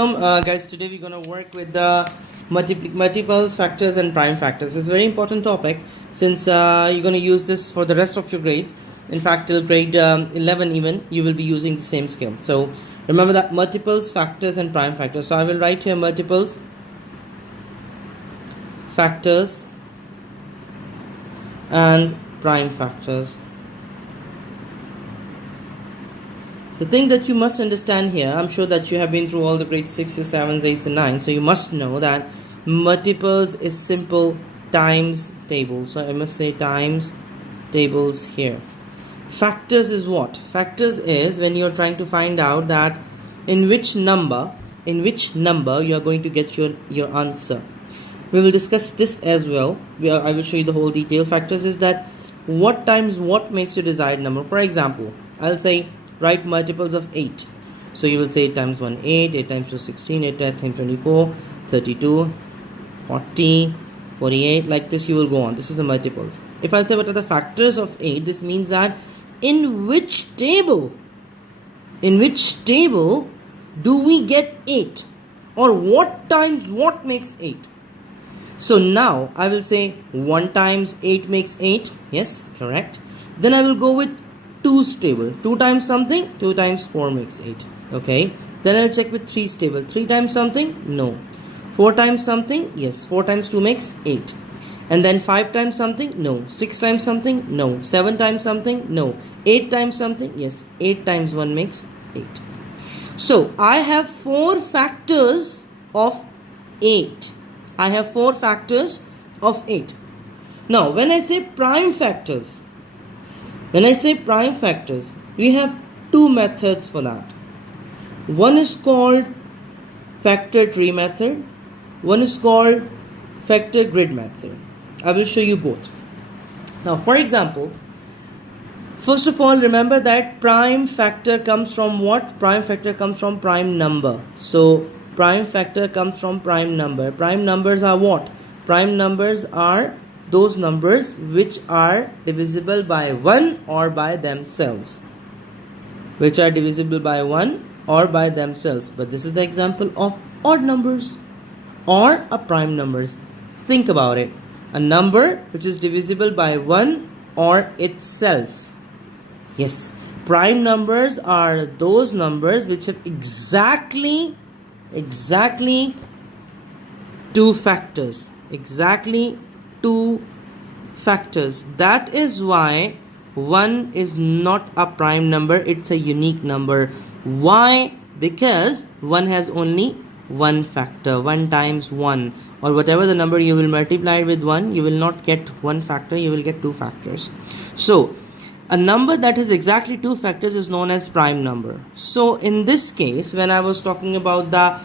Guys, today we're going to work with the multiples, factors, and prime factors. It's a very important topic since you're going to use this for the rest of your grades. In fact, till grade 11 even, you will be using the same skill. So remember that multiples, factors, and prime factors. So I will write here multiples, factors, and prime factors. The thing that you must understand here, I'm sure that you have been through all the grades 6s, 7s, 8s, and 9s. So you must know that multiples is simple times tables. So I must say times tables here. Factors is what? Factors is when you're trying to find out that in which number you are going to get your answer. We will discuss this as well. I will show you the whole detail. Factors is that what times what makes your desired number. For example, I'll say write multiples of 8. So you will say 8 times 1, 8, 8 times 2, 16, 8 times 24, 32, 40, 48, like this you will go on. This is a multiples. If I say what are the factors of 8, this means that in which table do we get 8, or what times what makes 8. So now I will say 1 times 8 makes 8. Yes, correct. Then I will go with 2's table. 2 times something, 2 times 4 makes 8. Okay. Then I'll check with 3's table. 3 times something? No. 4 times something? Yes. 4 times 2 makes 8. And then 5 times something? No. 6 times something? No. 7 times something? No. 8 times something? Yes. 8 times 1 makes 8. So I have 4 factors of 8. I have 4 factors of 8. Now when I say prime factors, we have 2 methods for that. One is called factor tree method. One is called factor grid method. I will show you both. Now, for example, first of all, remember that prime factor comes from what? Prime factor comes from prime number. So, prime factor comes from prime number. Prime numbers are what? Prime numbers are those numbers which are divisible by 1 or by themselves. But this is the example of odd numbers or a prime numbers. Think about it. A number which is divisible by 1 or itself. Yes, prime numbers are those numbers which have exactly 2 factors. Exactly 2 factors. That is why 1 is not a prime number, it's a unique number. Why? Because 1 has only 1 factor. 1 times 1, or whatever the number you will multiply with 1, you will not get 1 factor, you will get 2 factors. So a number that has exactly 2 factors is known as prime number. So in this case, when I was talking about the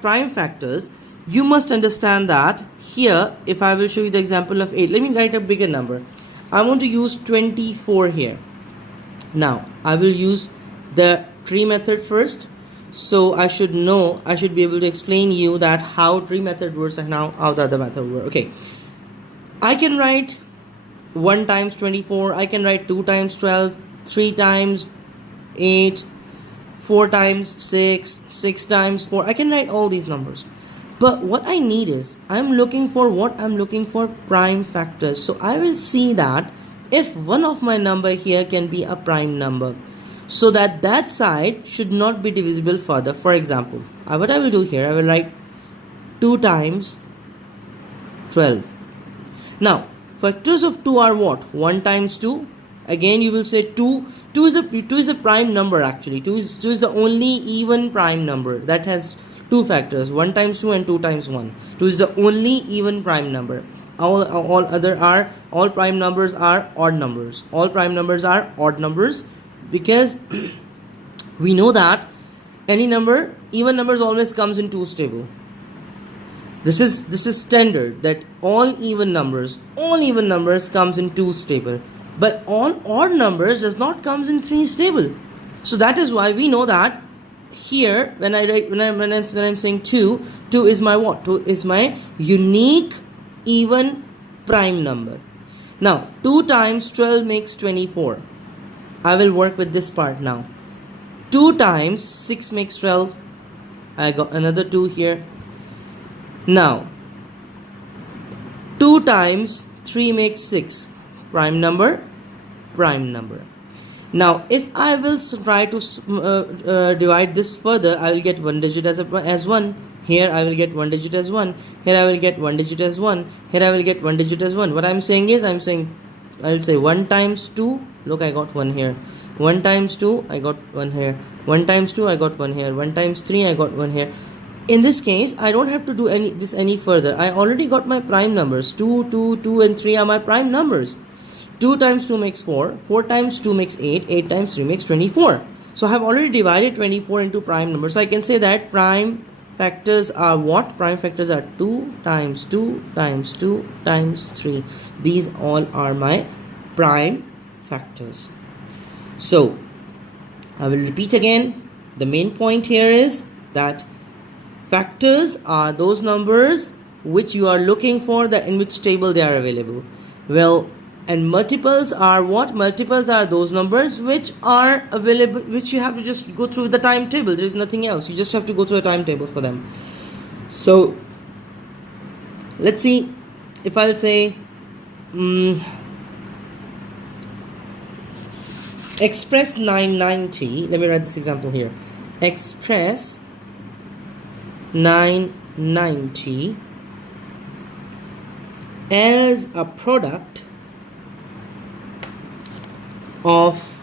prime factors, you must understand that here, if I will show you the example of 8, let me write a bigger number. I want to use 24 here. Now, I will use the tree method first. So I should be able to explain you that how tree method works and how the other method works. Okay. I can write 1 times 24. I can write 2 times 12, 3 times 8, 4 times 6, 6 times 4. I can write all these numbers. But what I need is, I'm looking for prime factors. So I will see that if one of my number here can be a prime number, so that side should not be divisible further. For example, what I will do here, I will write 2 times 12. Now, factors of 2 are what? 1 times 2. Again, you will say 2 is a prime number actually. 2 is the only even prime number that has 2 factors, 1 times 2 and 2 times 1. 2 is the only even prime number. All prime numbers are odd numbers. All prime numbers are odd numbers because we know that any number, even numbers always comes in 2's table. This is standard, that all even numbers comes in 2's table. But all odd numbers does not comes in 3's table. So that is why we know that here when I'm saying 2 is my what? 2 is my unique even prime number. Now 2 times 12 makes 24. I will work with this part now. 2 times 6 makes 12. I got another 2 here. Now 2 times 3 makes 6. Prime number, prime number. Now if I will try to divide this further, I will get one digit as 1. Here I will get one digit as 1. Here I will get one digit as 1. Here I will get one digit as 1. What I'm saying is, I'll say 1 times 2. Look, I got 1 here. 1 times 2, I got 1 here. 1 times 2, I got 1 here. 1 times 3, I got 1 here. In this case, I don't have to do any further. I already got my prime numbers. 2, 2, 2 and 3 are my prime numbers. 2 times 2 makes 4. 4 times 2 makes 8. 8 times 3 makes 24. So I have already divided 24 into prime numbers. So I can say that prime factors are what? Prime factors are 2 times 2 times 2 times 3. These all are my prime factors. So I will repeat again. The main point here is that factors are those numbers which you are looking for, that in which table they are available. Well, and multiples are what? Multiples are those numbers which are available, which you have to just go through the timetable. There is nothing else. You just have to go through the timetables for them. So let's see if I'll say express 990. Let me write this example here. Express 990 as a product of